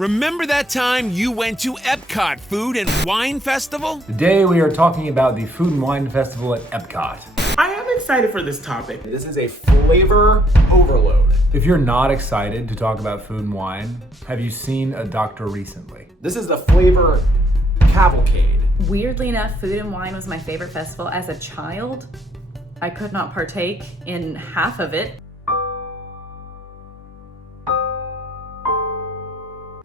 Remember that time you went to Epcot Food and Wine Festival? Today we are talking about the Food and Wine Festival at Epcot. I am excited for this topic. This is a flavor overload. If you're not excited to talk about food and wine, have you seen a doctor recently? This is the flavor cavalcade. Weirdly enough, Food and Wine was my favorite festival as a child. I could not partake in half of it.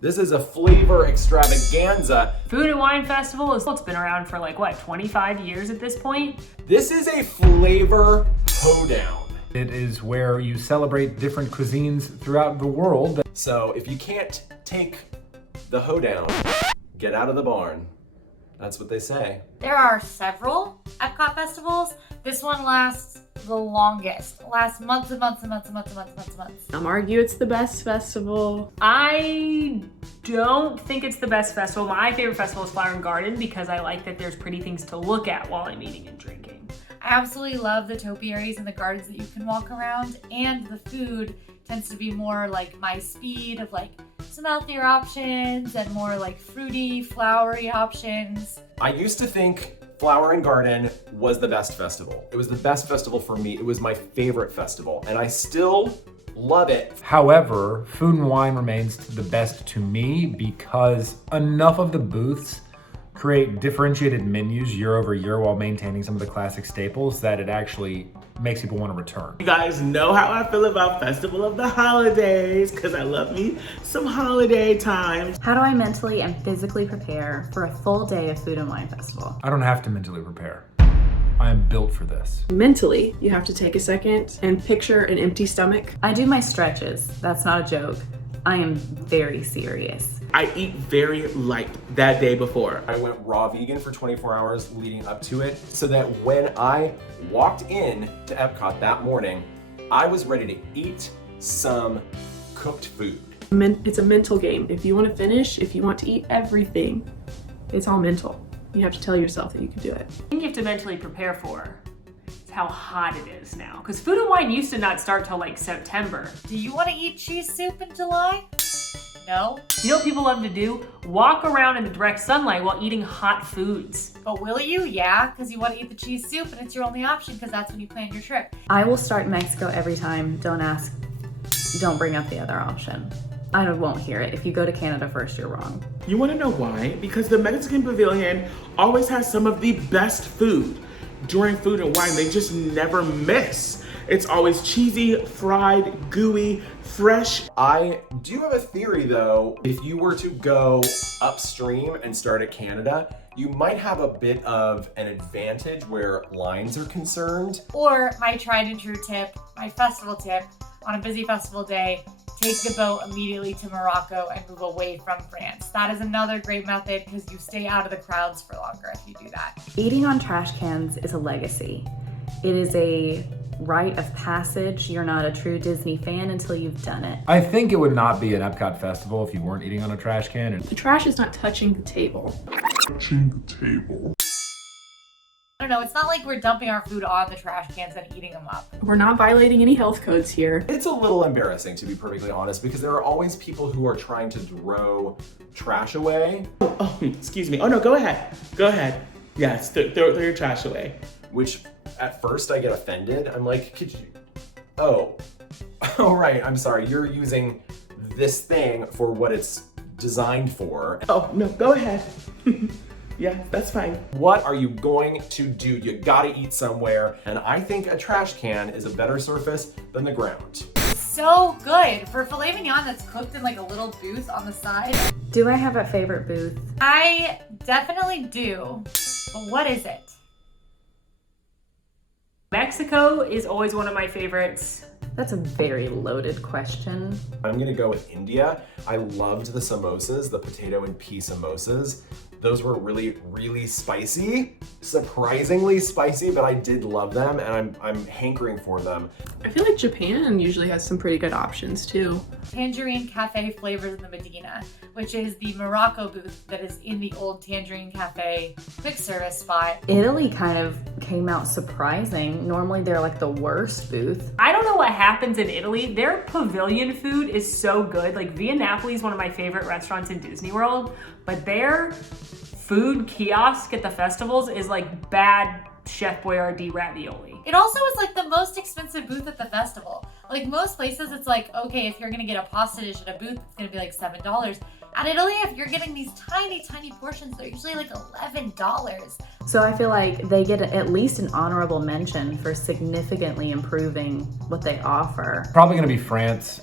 This is a flavor extravaganza. Food and Wine Festival it's been around for 25 years at this point. This is a flavor hoedown. It is where you celebrate different cuisines throughout the world. So if you can't take the hoedown, get out of the barn. That's what they say. There are several Epcot festivals. This one lasts the longest. It lasts months and months and months and months and months and months and months. Some argue it's the best festival. I don't think it's the best festival. My favorite festival is Flower and Garden because I like that there's pretty things to look at while I'm eating and drinking. I absolutely love the topiaries and the gardens that you can walk around, and the food tends to be more like my speed of some healthier options and more fruity, flowery options. I used to think Flower and Garden was the best festival. It was the best festival for me. It was my favorite festival, and I still love it. However, Food and Wine remains the best to me because enough of the booths create differentiated menus year over year while maintaining some of the classic staples that it actually makes people want to return. You guys know how I feel about Festival of the Holidays, because I love me some holiday times. How do I mentally and physically prepare for a full day of Food and Wine Festival? I don't have to mentally prepare. I am built for this. Mentally, you have to take a second and picture an empty stomach. I do my stretches. That's not a joke. I am very serious. I eat very light that day before. I went raw vegan for 24 hours leading up to it so that when I walked in to Epcot that morning, I was ready to eat some cooked food. It's a mental game. If you want to finish, if you want to eat everything, it's all mental. You have to tell yourself that you can do it. The thing you have to mentally prepare for is how hot it is now. Because Food and Wine used to not start till September. Do you want to eat cheese soup in July? No. You know what people love to do? Walk around in the direct sunlight while eating hot foods. But will you? Yeah, because you want to eat the cheese soup and it's your only option because that's when you planned your trip. I will start in Mexico every time. Don't ask. Don't bring up the other option. I won't hear it. If you go to Canada first, you're wrong. You want to know why? Because the Mexican Pavilion always has some of the best food. During Food and Wine, they just never miss. It's always cheesy, fried, gooey, fresh. I do have a theory though. If you were to go upstream and start at Canada, you might have a bit of an advantage where lines are concerned. Or my tried and true tip, my festival tip, on a busy festival day, take the boat immediately to Morocco and move away from France. That is another great method because you stay out of the crowds for longer if you do that. Eating on trash cans is a legacy. It is a rite of passage. You're not a true Disney fan until you've done it. I think it would not be an Epcot festival if you weren't eating on a trash can. The trash is not touching the table. I don't know, it's not like we're dumping our food on the trash cans and eating them up. We're not violating any health codes here. It's a little embarrassing, to be perfectly honest, because there are always people who are trying to throw trash away. Oh, excuse me. Oh no, go ahead. Go ahead. Yes, throw your trash away. Which at first I get offended. I'm like, could you? Oh, right. I'm sorry. You're using this thing for what it's designed for. Oh no, go ahead. Yeah, that's fine. What are you going to do? You gotta eat somewhere. And I think a trash can is a better surface than the ground. So good. For filet mignon that's cooked in a little booth on the side. Do I have a favorite booth? I definitely do. But what is it? Mexico is always one of my favorites. That's a very loaded question. I'm gonna go with India. I loved the samosas, the potato and pea samosas. Those were really, really spicy, surprisingly spicy, but I did love them and I'm hankering for them. I feel like Japan usually has some pretty good options too. Tangerine Cafe Flavors in the Medina, which is the Morocco booth that is in the old Tangerine Cafe quick service spot. Italy kind of came out surprising. Normally they're like the worst booth. I don't know what happens in Italy. Their pavilion food is so good. Like Via Napoli is one of my favorite restaurants in Disney World, but their food kiosk at the festivals is like bad Chef Boyardee ravioli. It also is like the most expensive booth at the festival. Like most places, it's like, okay, if you're gonna get a pasta dish at a booth, it's gonna be like $7. At Italy, if you're getting these tiny, tiny portions, they're usually like $11. So I feel like they get at least an honorable mention for significantly improving what they offer. Probably gonna be France,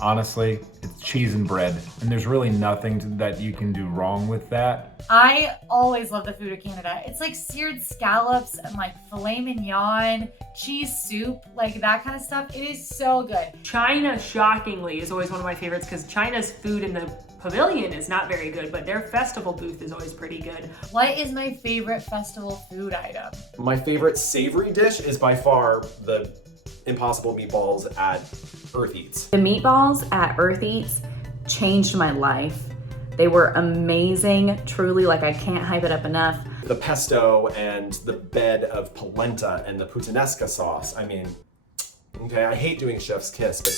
honestly. It's cheese and bread, and there's really nothing that you can do wrong with that. I always love the food of Canada. It's like seared scallops and like filet mignon, cheese soup, like that kind of stuff. It is so good. China, shockingly, is always one of my favorites because China's food in the pavilion is not very good, but their festival booth is always pretty good. What is my favorite festival food item? My favorite savory dish is by far the Impossible meatballs at Earth Eats. The meatballs at Earth Eats changed my life. They were amazing, truly, like I can't hype it up enough. The pesto and the bed of polenta and the puttanesca sauce. I mean, okay, I hate doing Chef's Kiss, but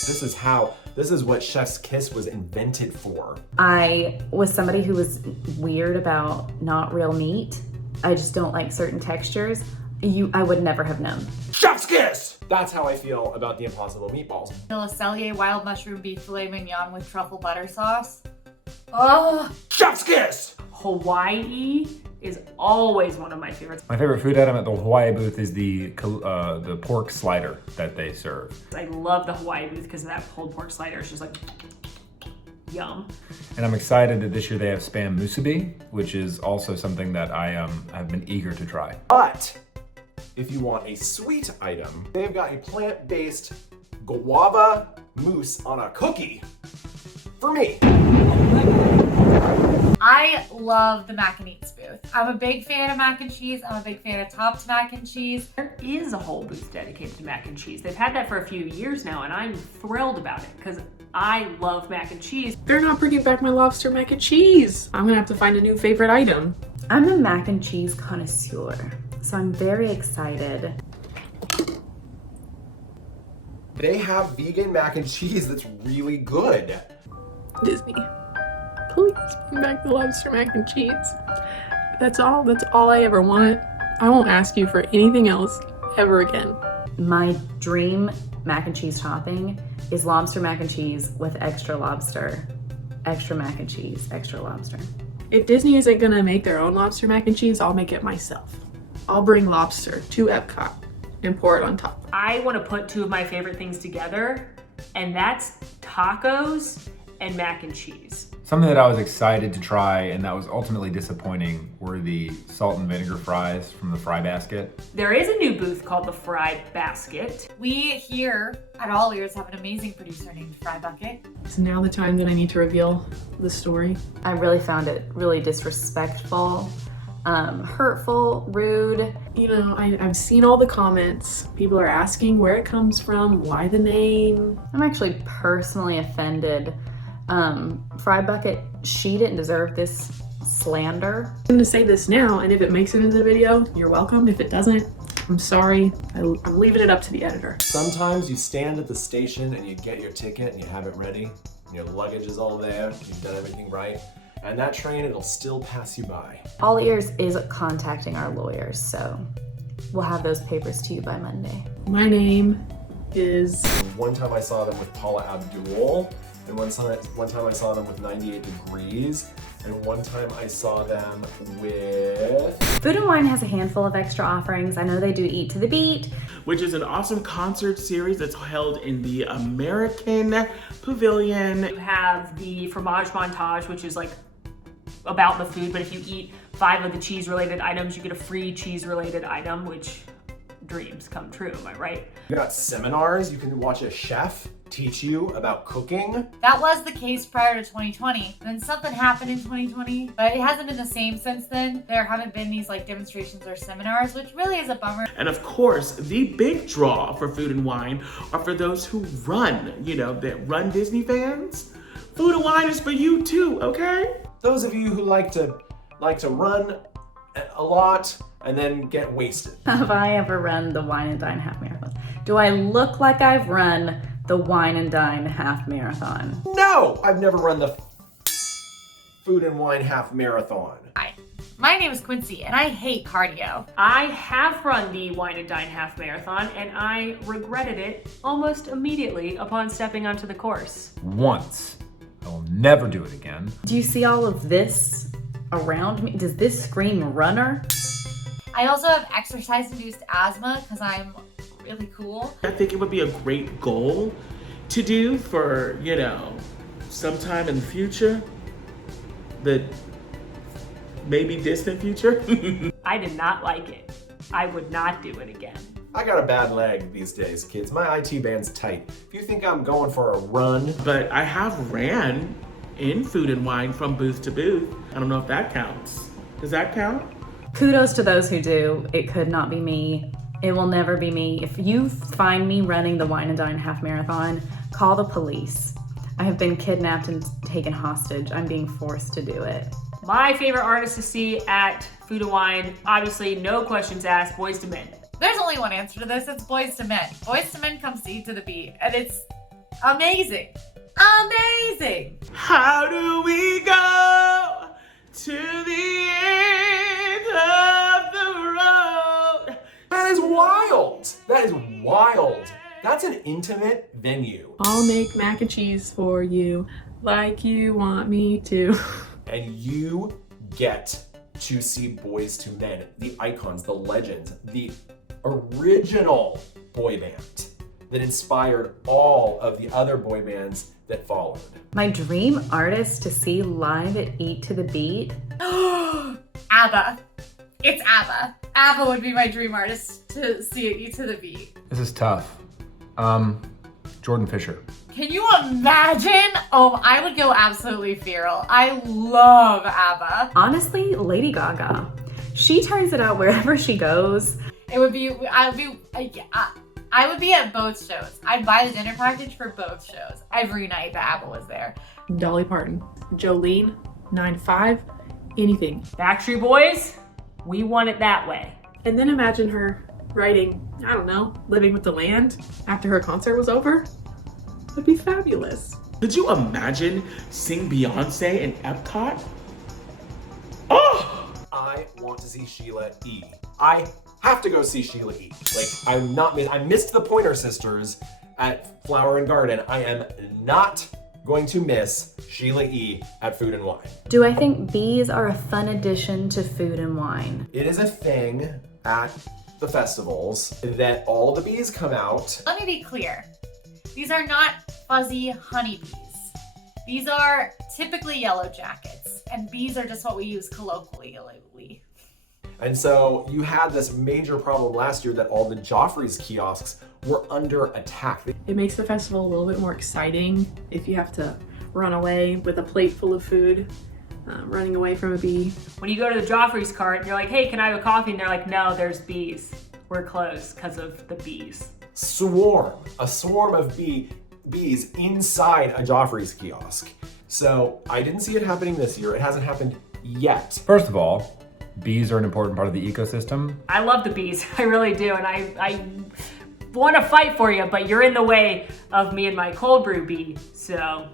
this is what Chef's Kiss was invented for. I was somebody who was weird about not real meat. I just don't like certain textures. I would never have known. Chef's Kiss! That's how I feel about the Impossible meatballs. The Le Cellier wild mushroom beef filet mignon with truffle butter sauce. Oh, Chef's Kiss! Hawaii is always one of my favorites. My favorite food item at the Hawaii booth is the pork slider that they serve. I love the Hawaii booth because of that pulled pork slider. It's just like, yum. And I'm excited that this year they have Spam Musubi, which is also something that I have been eager to try. But if you want a sweet item, they've got a plant-based guava mousse on a cookie for me. I love the Mac and Eats booth. I'm a big fan of mac and cheese. I'm a big fan of topped mac and cheese. There is a whole booth dedicated to mac and cheese. They've had that for a few years now, and I'm thrilled about it because I love mac and cheese. They're not bringing back my lobster mac and cheese. I'm gonna have to find a new favorite item. I'm a mac and cheese connoisseur, so I'm very excited. They have vegan mac and cheese that's really good. Disney, please bring back the lobster mac and cheese. That's all I ever want. I won't ask you for anything else ever again. My dream mac and cheese topping is lobster mac and cheese with extra lobster, extra mac and cheese, extra lobster. If Disney isn't gonna make their own lobster mac and cheese, I'll make it myself. I'll bring lobster to Epcot and pour it on top. I want to put two of my favorite things together, and that's tacos and mac and cheese. Something that I was excited to try and that was ultimately disappointing were the salt and vinegar fries from the Fry Basket. There is a new booth called the Fry Basket. We here at All Ears have an amazing producer named Fry Bucket. Is now the time that I need to reveal the story? I really found it really disrespectful, hurtful, rude. You know, I've seen all the comments. People are asking where it comes from, why the name. I'm actually personally offended. Fry Bucket, she didn't deserve this slander. I'm gonna say this now, and if it makes it into the video, you're welcome. If it doesn't, I'm sorry. I'm leaving it up to the editor. Sometimes you stand at the station and you get your ticket and you have it ready, and your luggage is all there, you've done everything right, and that train, it'll still pass you by. All Ears is contacting our lawyers, so we'll have those papers to you by Monday. My name is... One time I saw them with Paula Abdul, and one time I saw them with 98 Degrees, and one time I saw them with... Food and Wine has a handful of extra offerings. I know they do Eat to the Beat, which is an awesome concert series that's held in the American Pavilion. You have the fromage montage, which is like about the food, but if you eat 5 of the cheese-related items, you get a free cheese-related item, which dreams come true, am I right? You got seminars, you can watch a chef teach you about cooking. That was the case prior to 2020. Then something happened in 2020, but it hasn't been the same since then. There haven't been these like demonstrations or seminars, which really is a bummer. And of course, the big draw for Food and Wine are for those who run, that run Disney fans. Food and Wine is for you too, okay? Those of you who like to run a lot and then get wasted. Have I ever run the Wine and Dine half marathon? Do I look like I've run the Wine and Dine half marathon? No, I've never run the Food and Wine half marathon. Hi, my name is Quincy, and I hate cardio. I have run the Wine and Dine half marathon, and I regretted it almost immediately upon stepping onto the course. Once. I will never do it again. Do you see all of this around me? Does this scream runner? I also have exercise-induced asthma because I'm really cool. I think it would be a great goal to do for, sometime in the future. The maybe distant future. I did not like it. I would not do it again. I got a bad leg these days, kids. My IT band's tight. If you think I'm going for a run, But I have ran in Food and Wine from booth to booth. I don't know if that counts. Does that count? Kudos to those who do. It could not be me. It will never be me. If you find me running the Wine and Dine half marathon, call the police. I have been kidnapped and taken hostage. I'm being forced to do it. My favorite artist to see at Food and Wine, obviously, no questions asked, Boyz II Men. There's only one answer to this. It's Boyz II Men. Boyz II Men comes to Eat to the Beat, and it's amazing. Amazing. How do we go to the end of the road? that is wild. That is wild. That's an intimate venue. I'll make mac and cheese for you like you want me to. And you get to see Boyz II Men, the icons, the legends, the original boy band that inspired all of the other boy bands that followed. My dream artist to see live at Eat to the Beat. ABBA. It's ABBA. ABBA would be my dream artist to see at Eat to the Beat. This is tough. Jordan Fisher. Can you imagine? Oh, I would go absolutely feral. I love ABBA. Honestly, Lady Gaga. She turns it out wherever she goes. I would be at both shows. I'd buy the dinner package for both shows every night that ABBA was there. Dolly Parton, Jolene, 9 to 5, anything. Backstreet Boys, we want it that way. And then imagine her writing, I don't know, Living with the Land after her concert was over. That'd be fabulous. Could you imagine seeing Beyonce in Epcot? Oh! I want to see Sheila E. I have to go see Sheila E. I missed the Pointer Sisters at Flower and Garden. I am not going to miss Sheila E. at Food and Wine. Do I think bees are a fun addition to Food and Wine? It is a thing at the festivals that all the bees come out. Let me be clear. These are not fuzzy honeybees. These are typically yellow jackets, and bees are just what we use colloquially. And so you had this major problem last year that all the Joffrey's kiosks were under attack. It makes the festival a little bit more exciting if you have to run away with a plate full of food, running away from a bee. When you go to the Joffrey's cart and you're like, hey, can I have a coffee? And they're like, no, there's bees. We're closed because of the bees. A swarm of bees inside a Joffrey's kiosk. So I didn't see it happening this year. It hasn't happened yet. First of all, bees are an important part of the ecosystem. I love the bees, I really do, and I want to fight for you, but you're in the way of me and my cold brew bee, so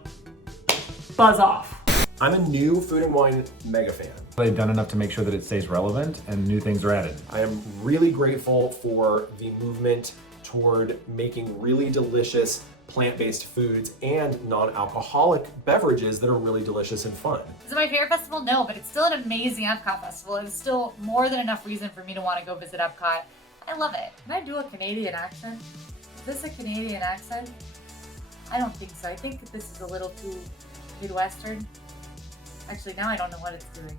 buzz off. I'm a new Food and Wine mega fan. They've done enough to make sure that it stays relevant and new things are added. I am really grateful for the movement toward making really delicious plant-based foods and non-alcoholic beverages that are really delicious and fun. Is it my favorite festival? No, but it's still an amazing Epcot festival. It's still more than enough reason for me to want to go visit Epcot. I love it. Can I do a Canadian accent? Is this a Canadian accent? I don't think so. I think this is a little too Midwestern. Actually, now I don't know what it's doing.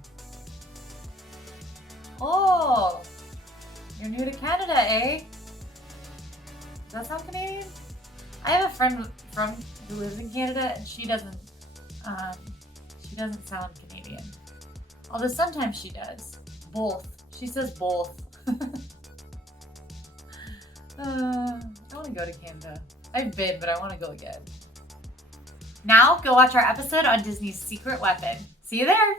Oh, you're new to Canada, eh? Does that sound Canadian? I have a friend who lives in Canada, and she doesn't sound Canadian. Although sometimes she does. Both. She says both. I want to go to Canada. I've been, but I want to go again. Now, go watch our episode on Disney's Secret Weapon. See you there!